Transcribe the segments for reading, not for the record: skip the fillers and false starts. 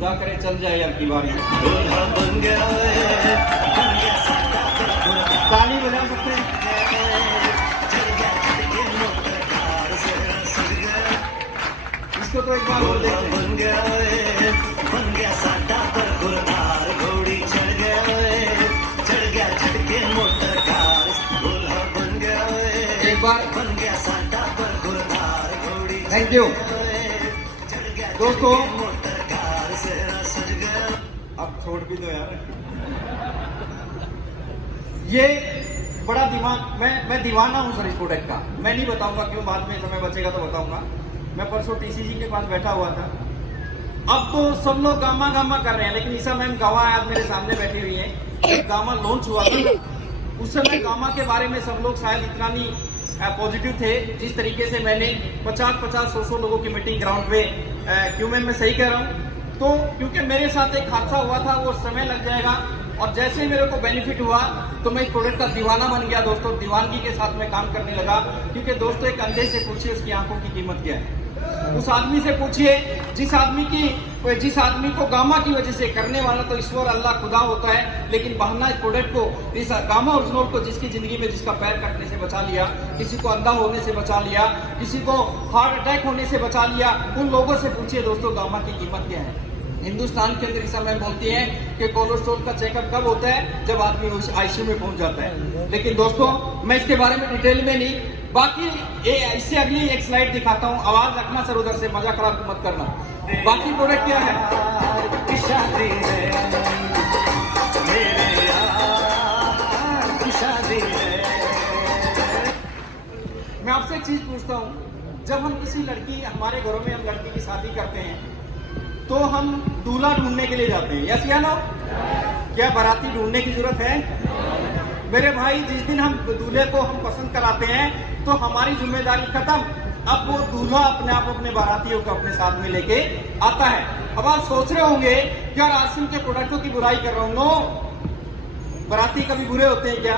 खुदा करे चल जाए यार की बारी। ताली बजा सकते हैं। इसको तो एक बार और देखते हैं। एक बार थैंक यू दोस्तों। अब छोड़ भी दो यार। ये बड़ा दिमाग, मैं दीवाना हूँ सर इस प्रोडक्ट का। मैं नहीं बताऊंगा क्यों, बाद में समय बचेगा तो बताऊंगा। मैं परसों टीसीजी के पास बैठा हुआ था। अब तो सब लोग गामा गामा कर रहे हैं, लेकिन ईसा मैम गावा आज मेरे सामने बैठी हुई है। जब गामा लॉन्च हुआ था उस समय गामा के बारे में सब लोग शायद इतना नहीं पॉजिटिव थे जिस तरीके से मैंने 50-100 लोगों की मीटिंग ग्राउंड पे। क्यों मैं सही कह रहा हूँ? तो क्योंकि मेरे साथ एक हादसा हुआ था, वो समय लग जाएगा, और जैसे ही मेरे को बेनिफिट हुआ तो मैं इस प्रोडक्ट का दीवाना बन गया दोस्तों। दीवानगी के साथ मैं काम करने लगा। क्योंकि दोस्तों एक अंधे से पूछिए उसकी आंखों की कीमत क्या है, उस आदमी से पूछिए जिस आदमी को गामा की वजह से करने वाला तो ईश्वर अल्लाह खुदा होता है, लेकिन बहाना इस प्रोडक्ट को, इस गामा ओरिजिनल को जिसकी जिंदगी में जिसका पैर कटने से बचा लिया, किसी को अंधा होने से बचा लिया, किसी को हार्ट अटैक होने से बचा लिया, उन लोगों से पूछिए दोस्तों गामा की कीमत क्या है। हिंदुस्तान के अंदर ईसा मैम बोलती है कि कोलेस्ट्रॉल का चेकअप कब होता है? जब आदमी आईसीयू में पहुंच जाता है। लेकिन दोस्तों मैं इसके बारे में डिटेल में नहीं, बाकी इससे अगली एक स्लाइड दिखाता हूं। आवाज रखना सर उधर से, मजा खराब मत करना। बाकी प्रोडक्ट क्या है? मैं आपसे एक चीज पूछता हूं, जब हम किसी लड़की, हमारे घरों में हम लड़की की शादी करते हैं तो हम दूल्हा ढूंढने के लिए जाते हैं, यस या नो? क्या बाराती ढूंढने की जरूरत है? मेरे भाई, जिस दिन हम दूल्हे को हम पसंद कराते हैं तो हमारी जिम्मेदारी खत्म। अब वो दूल्हा अपने आप अपने बारातियों को अपने साथ में लेके आता है। अब आप सोच रहे होंगे क्या आसिम के प्रोडक्टों की बुराई कर रहा हूं? नो, बाराती कभी बुरे होते हैं क्या?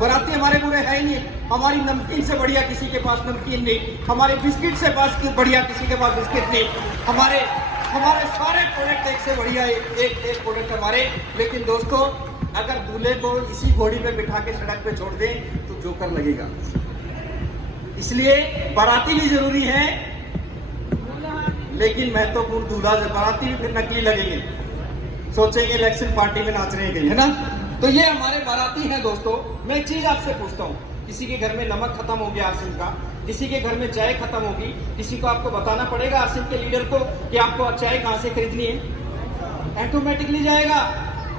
बाराती हमारे बुरे है ही नहीं। हमारी नमकीन से बढ़िया किसी के पास नमकीन नहीं, हमारे बिस्किट से बढ़िया किसी के पास बिस्किट नहीं, हमारे सारे प्रोडक्ट एक से बढ़िया एक प्रोडक्ट हमारे। लेकिन दोस्तों अगर दूल्हे को इसी घोड़ी पे बिठा के सड़क पे छोड़ दें तो जोकर लगेगा। इसलिए बाराती भी जरूरी है, लेकिन महत्वपूर्ण दूल्हा। बाराती भी फिर नकली लगेंगे, सोचेंगे इलेक्शन पार्टी में नाच रहे हैं, है ना? तो ये हमारे बाराती हैं दोस्तों। मैं एक चीज आपसे पूछता हूँ, किसी के घर में नमक खत्म हो गया आसिम का, किसी के घर में चाय खत्म होगी, किसी को आपको बताना पड़ेगा आसिम के लीडर को कि आपको चाय कहां से खरीदनी है? ऑटोमेटिकली जाएगा।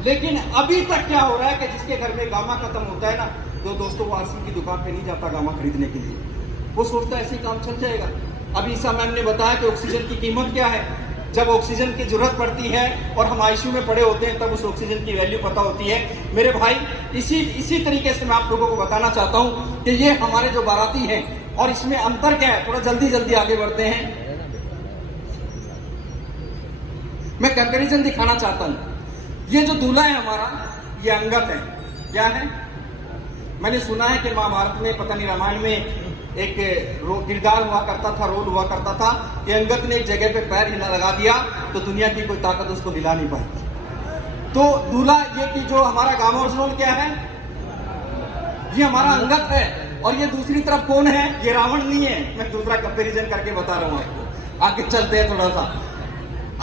लेकिन अभी तक क्या हो रहा है कि जिसके घर में गामा खत्म होता है ना, तो दोस्तों वो आसिम की दुकान पे नहीं जाता गामा खरीदने के लिए, वो सोचता है ऐसे काम चल जाएगा। अभी ईसा मैम ने बताया कि ऑक्सीजन की कीमत क्या है। जब ऑक्सीजन की जरूरत पड़ती है और हम आईसीयू में पड़े होते हैं तब उस ऑक्सीजन की वैल्यू पता होती है। मेरे भाई, इसी तरीके से मैं आप लोगों को बताना चाहता हूं कि ये हमारे जो बाराती हैं, और इसमें अंतर क्या है, थोड़ा जल्दी आगे बढ़ते हैं। मैं कंपैरिजन दिखाना चाहता हूं। ये जो दूल्हा है हमारा, ये अंगद है। क्या है? मैंने सुना है कि महाभारत में, पता नहीं रामायण में, एक किरदार हुआ करता था, रोल हुआ करता था कि अंगद ने एक जगह पे पैर हिला लगा दिया तो दुनिया की कोई ताकत उसको हिला नहीं पाई। तो दूल्हा ये कि जो हमारा गामा ओरिजिनल क्या है, ये हमारा अंगद है। और ये दूसरी तरफ कौन है? ये रावण नहीं है। मैं दूसरा कंपैरिजन करके बता रहा हूं आपको। आगे चलते हैं थोड़ा सा।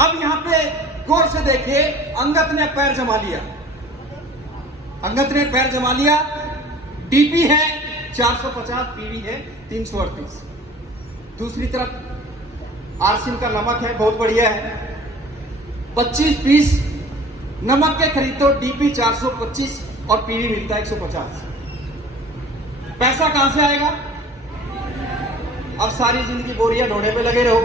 अब यहाँ पे गौर से देखिए, अंगद ने पैर जमा लिया, अंगद ने पैर जमा लिया। डीपी है 450, पीवी है 338। दूसरी तरफ आरसिम का नमक है, बहुत बढ़िया है। 25 पीस नमक के खरीदो, डीपी 425 और पीवी मिलता है 150। पैसा कहां से आएगा? अब सारी जिंदगी बोरियां ढोने पे लगे रहो,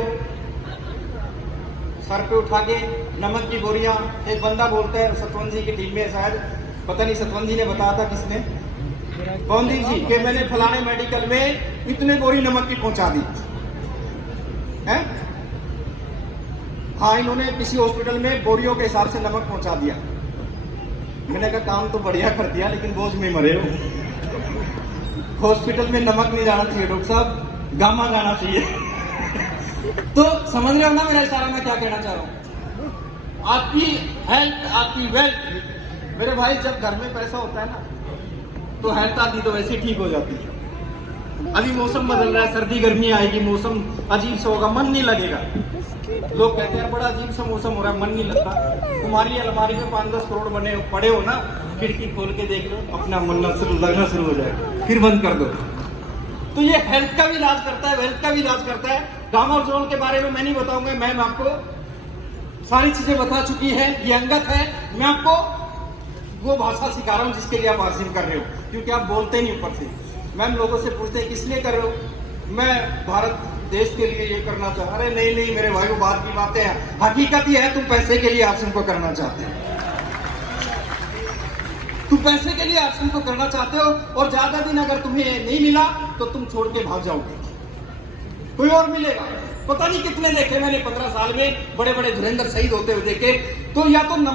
सर पे उठा के नमक की बोरियां। एक बंदा बोलता है, सतवंत जी की टीम में शायद, पता नहीं सतवंत जी ने बताया था किसने, कौनदीप जी, कि मैंने फलाने मेडिकल में इतने बोरी नमक की पहुंचा दी है। हाँ, इन्होंने किसी हॉस्पिटल में बोरियों के हिसाब से नमक पहुंचा दिया। मैंने कहा काम तो बढ़िया कर दिया, लेकिन बोझ में मरे हो। हॉस्पिटल में नमक नहीं जाना चाहिए डॉक्टर साहब, गामा जाना चाहिए। तो समझ रहे हो ना मेरा इशारा, मैं क्या कहना चाह रहा हूं? आपकी हेल्थ आपकी वेल्थ। मेरे भाई, जब घर में पैसा होता है ना तो हेल्थ आती तो वैसे ठीक हो जाती है। अभी मौसम बदल रहा है, सर्दी गर्मी आएगी, मौसम अजीब सा होगा, मन नहीं लगेगा। लोग कहते हैं बड़ा अजीब सा मौसम हो रहा है, मन नहीं लगता। तुम्हारी अलमारी में 5-10 करोड़ बने पड़े हो ना, खिड़की खोल के देख लो, अपना मन लगना शुरू हो जाएगा, फिर बंद कर दो। तो ये हेल्थ का भी इलाज करता है, वेल्थ का भी इलाज करता है। गामा जोन के बारे में मैं नहीं बताऊंगा, मैम आपको सारी चीजें बता चुकी है। ये अंगत है, मैं आपको वो भाषा सिखा रहा हूँ जिसके लिए आप हासिल कर रहे हो, क्योंकि आप बोलते नहीं ऊपर से। मैम लोगों से पूछते हैं किस लिए कर रहे हो, मैं भारत देश के लिए ये करना चाहता। अरे नहीं नहीं मेरे भाई, वो बात की बातें हैं। हकीकत ये है तुम पैसे के लिए आश्रम को करना चाहते हो, तुम पैसे के लिए आश्रम को करना चाहते हो, और ज्यादा दिन अगर तुम्हें नहीं मिला तो तुम छोड़ के भाग जाओगे, कोई और मिलेगा। पता नहीं कितने देखे मैंने 15 साल में, बड़े बड़े धुरंधर शहीद होते हुए देखे। तो या तो